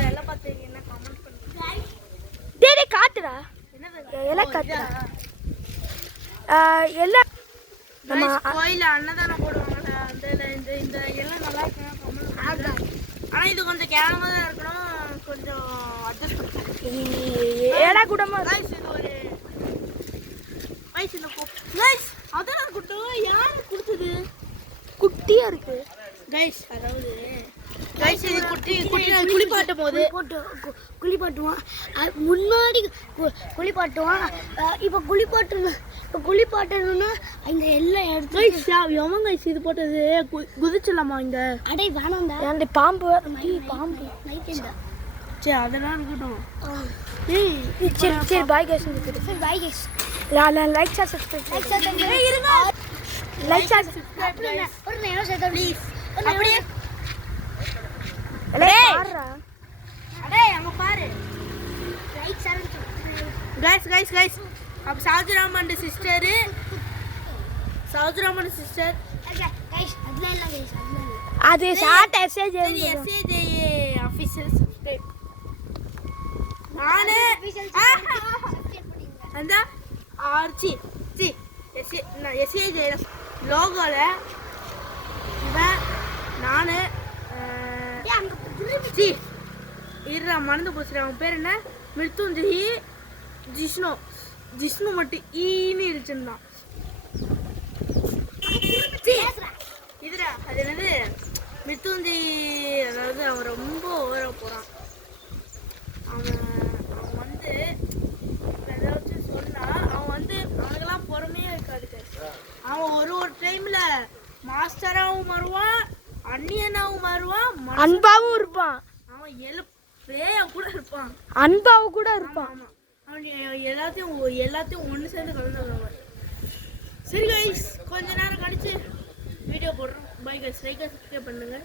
இதுல எல்லாம் பார்த்து என்ன கமெண்ட் பண்ணுங்க. டேய் காத்துடா. எல்லாம் காத்துடா. எல்லாம் நம்ம கோயில அன்னதானம் போடுவாங்கல அந்த இந்த எல்லாம் நல்லா இருக்குன்னா கமெண்ட் பண்ணுங்க. ஆனா இது கொஞ்சம் கேவலமா தான் இருக்கணும். கொஞ்சம் அட்ஜஸ்ட் பண்ணுங்க. ஏடா குடமா गाइस இது ஒரு இந்த गाइस அதான் குட்டு யார் கொடுத்தது குட்டியா இருக்கு गाइस அதாவது गाइस இது குட்டி குளிப்பாட்டும் போது குளிப்பாட்டுவான் முன்னாடி குளிப்பாட்டுவான் இப்போ குளிப்பாட்டணும்னா இங்க எல்லாம் எடுத்து गाइस எவன் गाइस இது போட்டது குதிச்சலாமா இங்க அடே வேணாம்டா ஏன்டா பாம்பு நைட் இந்த சே அதெல்லாம் இருக்கட்டும் ஏய் சரி பை गाइस சரி பை गाइस லைக் சப்ஸ்கிரைப் ஏய் இருங்க லைக் சப்ஸ்கிரைப் ஒரு நேரோ சேதா ப்ளீஸ் அப்படியே டேய் பாருடா அடே அங்க பாரு லைக் சப்ஸ்கிரைப் गाइस अब साउजरामन सिस्टर गाइस அது ஷார்ட் எஸ்ஏஜ் ஆபீஷியல் சப்ஸ்கிரைப் நானே அந்த ஆர்ச்சி சி எஸ்ஏஜ் லோகோல இவன் நானு சி இருடா மறந்து போச்சுடா அவன் பேர் என்ன மிருத்துஞ்சயி ஜிஷ்ணு மட்டும் ஈன்னு இருச்சுருந்தான் இதுடா அது என்னது மிருத்துஞ்சி அதாவது அவன் ரொம்ப ஓர போகிறான் அவன் வந்து ஏதாச்சும் சொன்னா அவன் வந்து அவனுக்கெல்லாம் பொறுமையே இருக்காது அவன் ஒரு டைமில் மாஸ்டராகவும் மாறுவான் அண்ணியனாகவும் மாறுவான் அன்பாவும் இருப்பான் அவன் பேயா கூட இருப்பான் அன்பாவும் கூட இருப்பான் ஆமாம் அவன் எல்லாத்தையும் ஒன்று சேர்ந்து கலந்துடுவான் சரி गाइस கொஞ்ச நேரம் கழிச்சு வீடியோ போடுறோம் பை गाइस லைக் சப்ஸ்கிரைப் பண்ணுங்க